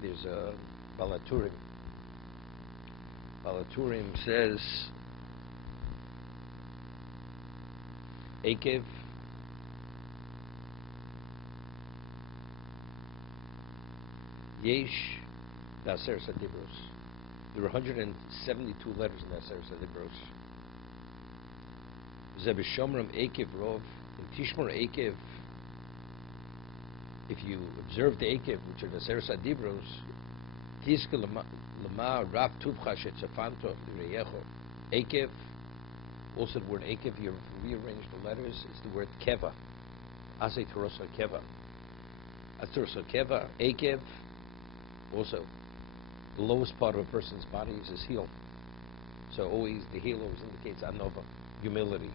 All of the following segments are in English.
There's a Balaturim. Balaturim says, Eikev Yesh Daser Sadibros. There are 172 letters in Daser Sadibros. Zebishomram Eikev Rov, and Tishmor Eikev. If you observe the Eikev, which are Daser Sadibros, Tiska Lama Rav Tuvcha Shetzafanto Reyecho. Eikev, also the word Eikev, you rearrange the letters, is the word Keva. Ase Torosa Keva. Atorosa Keva, Eikev, also the lowest part of a person's body is his heel. So always, the heel always indicates Anova, humility.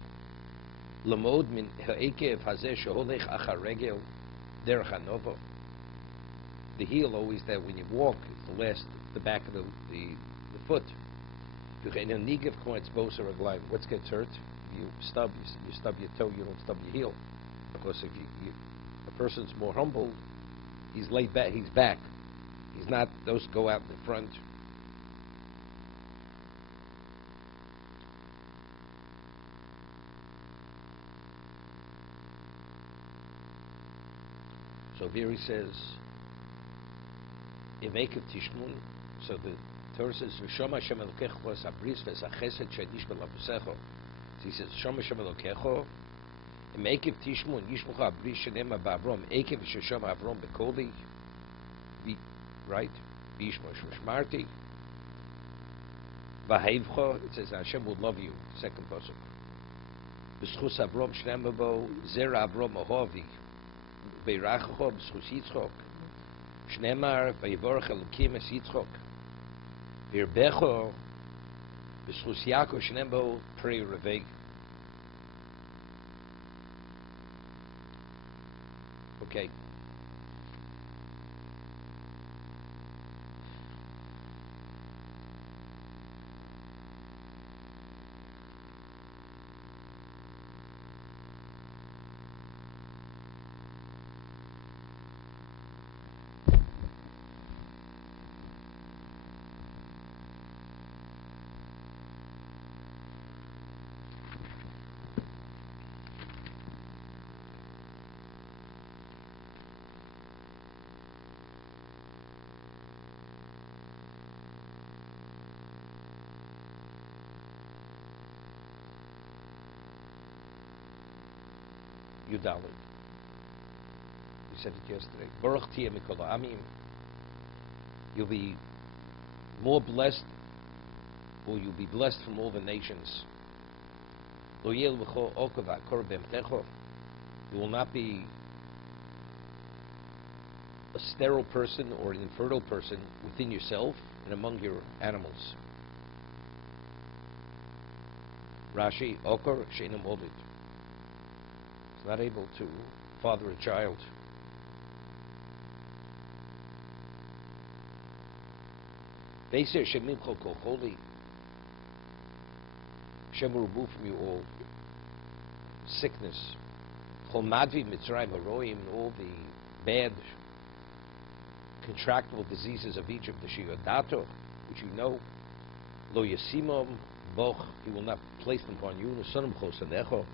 Lamod min Eikev Hazeh Sheholech Achar Regel Derech Anova. The heel always that when you walk, it's the back of the foot. What gets hurt? You stub your toe, you don't stub your heel. Because if a person's more humble, he's laid back, he's back. He's not, those go out in the front. So there he says, Eikev Tishmun. So the Torah says, Shoma Hashem Elokecho was abris v'sachesed she'nish b'lavusecho. So he says, Shoma Hashem Elokecho, Eikev Tishmun yishmucha abris she'nema ba'avrom, Eikev she'shoma avrom b'koli, right? V'yishmo shmarti, v'haivcho, it says Hashem will love you, second pasuk. B'schus avrom she'nema bo, zera avrom ahovi, v'irachacho b'schus yitzchok, Shnemar v'yivorach Elokim es Yitzchok. V'yirbecho b'schus Yaakov shnembo prei reveg. Okay. Yudalit. We said it yesterday. Baruch Tiyeh Mikol Ha'amim. You'll be more blessed, or you'll be blessed from all the nations. Lo yel v'cho okov ha'kor b'emtecho. You will not be a sterile person or an infertile person within yourself and among your animals. Rashi, okor she'eino molded. Not able to father a child. Beiser shemimcho kol choli. Hashem will remove from you all sickness. Chol madvi mitzrayim haroim, all the bad, contractable diseases of Egypt, the shiyodato, which you know. Lo yasimom boch, he will not place them upon you. Lo sonam chosanecho,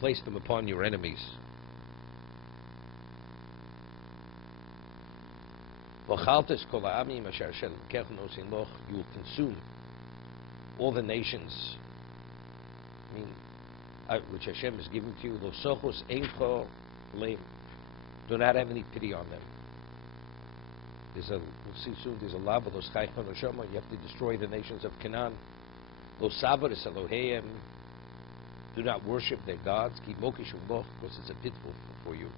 place them upon your enemies. You will consume all the nations, which Hashem has given to you. Do not have any pity on them. We'll see soon, there's a lava, you have to destroy the nations of Canaan. Do not worship their gods, because it's a pitfall for you.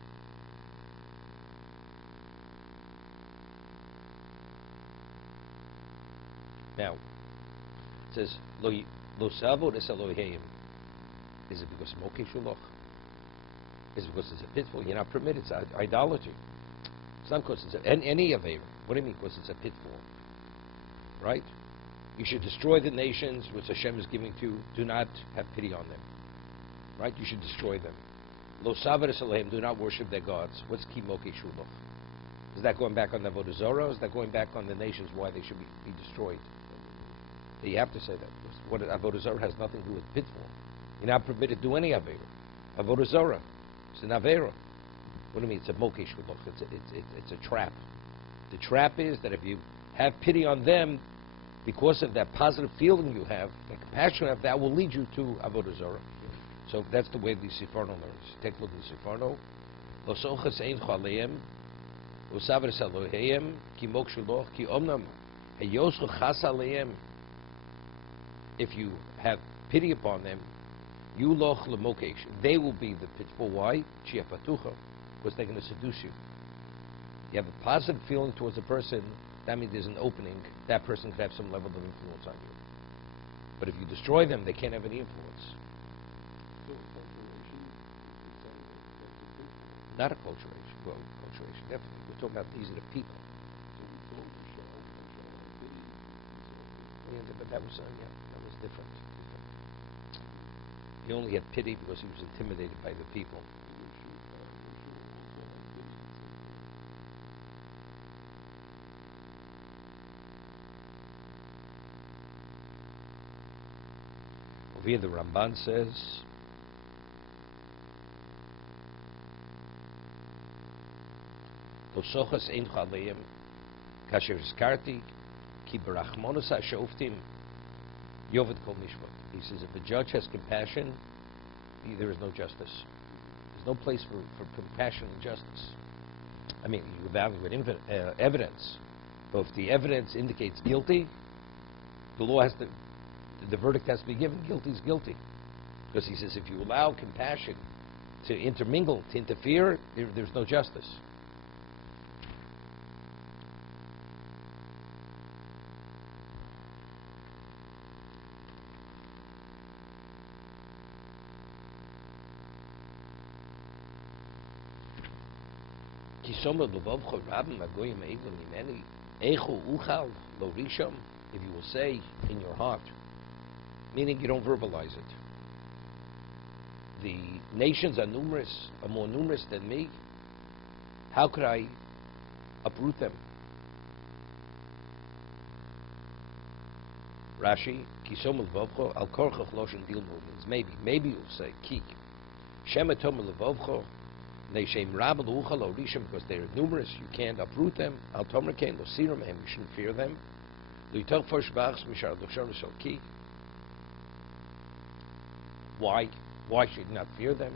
Now, it says, Lo savod es Elohim. Is it because Moke Shuloch? Is it because it's a pitfall? You're not permitted. It's idolatry. It's not because it's any of it. What do you mean because it's a pitfall? Right? You should destroy the nations which Hashem is giving to you. Do not have pity on them. Right? You should destroy them. Lo savod es Elohim. Do not worship their gods. What's Ki Moke Shuloch? Is that going back on the Avodah Zorah, or is that going back on the nations, why they should be destroyed? You have to say that. What Avodah Zorah has nothing to do with pitfall. You're not permitted to do any Avera. Avodah Zorah. It's an Avera. What do you mean? It's a mokesh shulach. It's a trap. The trap is that if you have pity on them, because of that positive feeling you have, that compassion you have, that will lead you to Avodah Zorah. So that's the way the Sefarno learns. Take a look at the Sefarno. Lo sochas ein chaleim, usaver salohayim, ki mokshuloch, ki omnam, hayoschu chas aleim. If you have pity upon them, you loch lemokesh. They will be the pitfall. Why? Chiapatucha. Because they're going to seduce you. You have a positive feeling towards a person, that means there's an opening. That person could have some level of influence on you. But if you destroy them, they can't have any influence. So acculturation, you say that's Not acculturation. Well, acculturation, definitely. We're talking about these are the people. so we go to show pity. Yeah, but that was different. He only had pity because he was intimidated by the people. Over here the Ramban says, Tosochas ein chaleim, kasher zkarti, ki berachmonos hashoftim, yovet kol mishpat. He says, if a judge has compassion, there is no justice. There's no place for compassion and justice. I mean, you evaluate evidence, but if the evidence indicates guilty, the verdict has to be given. Guilty is guilty. Because he says, if you allow compassion to intermingle, to interfere, there's no justice. If you will say in your heart, meaning you don't verbalize it, the nations are more numerous than me, how could I uproot them? Rashi, maybe you'll say, ki, because they're numerous, you can't uproot them. You shouldn't fear them. Why? Why should you not fear them?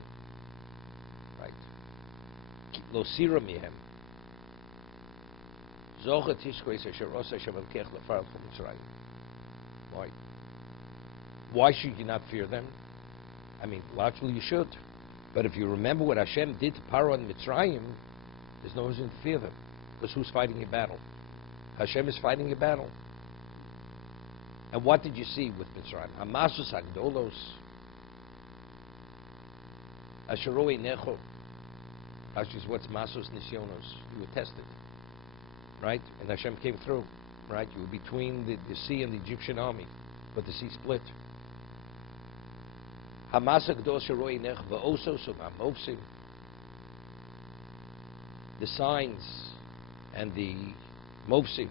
Right. Why? Why should you not fear them? I mean, logically you should. But if you remember what Hashem did to Paro and Mitzrayim, there's no reason to fear them. Because who's fighting your battle? Hashem is fighting your battle. And what did you see with Mitzrayim? Hamasus Agdolos, Asheroi Necho. Rashi says, what's Masos Nisyonos? You were tested. Right? And Hashem came through. Right? You were between the sea and the Egyptian army. But the sea split. The signs and the mopsim,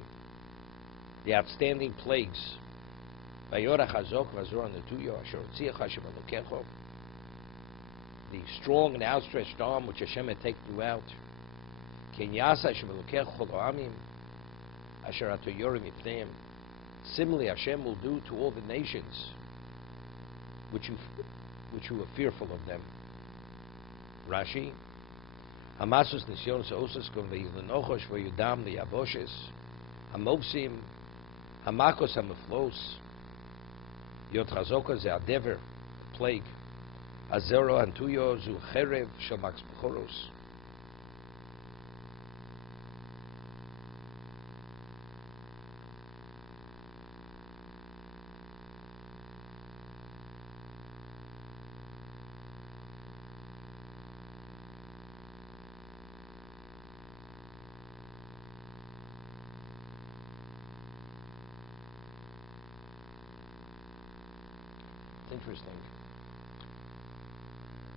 the outstanding plagues. The strong and outstretched arm which Hashem had taken you out. Similarly, Hashem will do to all the nations which you were fearful of them. Rashi, Hamasus Nisyonos Osas Konveil Lenochosh Vayudam the Yaboshes, Hamopsim, Hamakos Hamaflos, Yotchazoka Ze Adever, plague, Azero Antuyo Zu Cherev Shamax Bechoros. Interesting.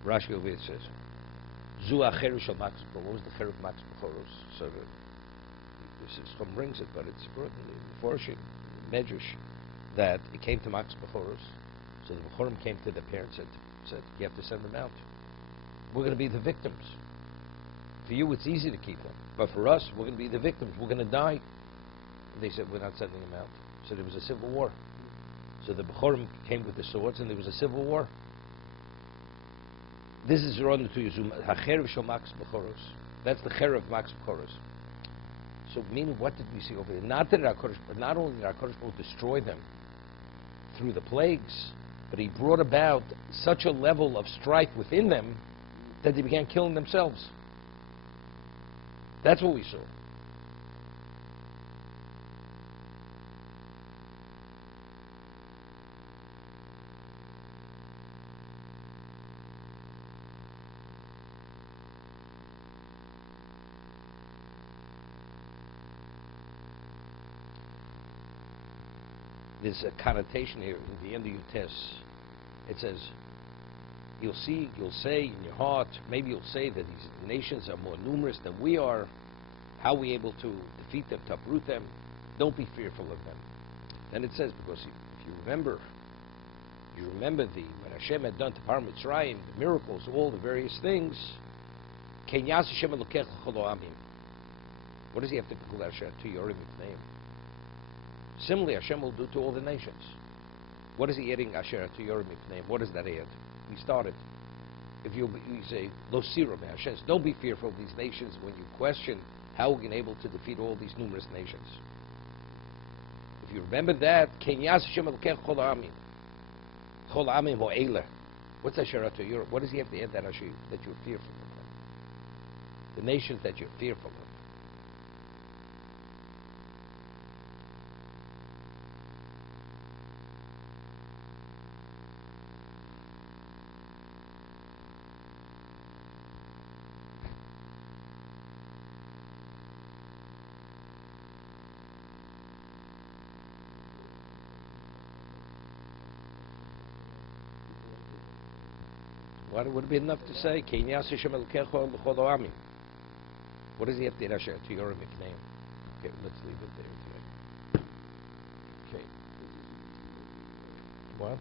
Rashi over here says, Zu Acheru Shal Max. What was the Cherev Max Bechoros? So this Tom brings it, but it's brought in the Forshing Medrash that it came to Max Bechoros. So the Bechorim came to the parents and said, you have to send them out. We're going to be the victims. For you, it's easy to keep them. But for us, we're going to be the victims. We're going to die. And they said, we're not sending them out. So there was a civil war. So the Bechorim came with the swords, and there was a civil war. This is Ron to Yizum, HaCherev Shel Max Bechoros. That's the Cherev of Max Bechoros. So meaning, what did we see over there? Not only did our Kodesh Baruch destroy them through the plagues, but he brought about such a level of strife within them that they began killing themselves. That's what we saw. There's a connotation here in the end of your test. It says, you'll say in your heart, maybe you'll say that these nations are more numerous than we are. How are we able to defeat them, to uproot them? Don't be fearful of them. Then it says, because if you remember what Hashem had done to Par Mitzrayim, the miracles, all the various things. What does he have to call Hashem to Yorim name? Similarly, Hashem will do to all the nations. What is he adding Asher to Yorim name? What does that add? We started. If you say, Lo Sirum, Hashem, don't be fearful of these nations when you question how we're able to defeat all these numerous nations. If you remember that, what's Asher to Europe? What does he have to add that Asher, that you're fearful of them? The nations that you're fearful of. What would it be enough to say? What does he have to add to your name? Okay, let's leave it there. Okay. What?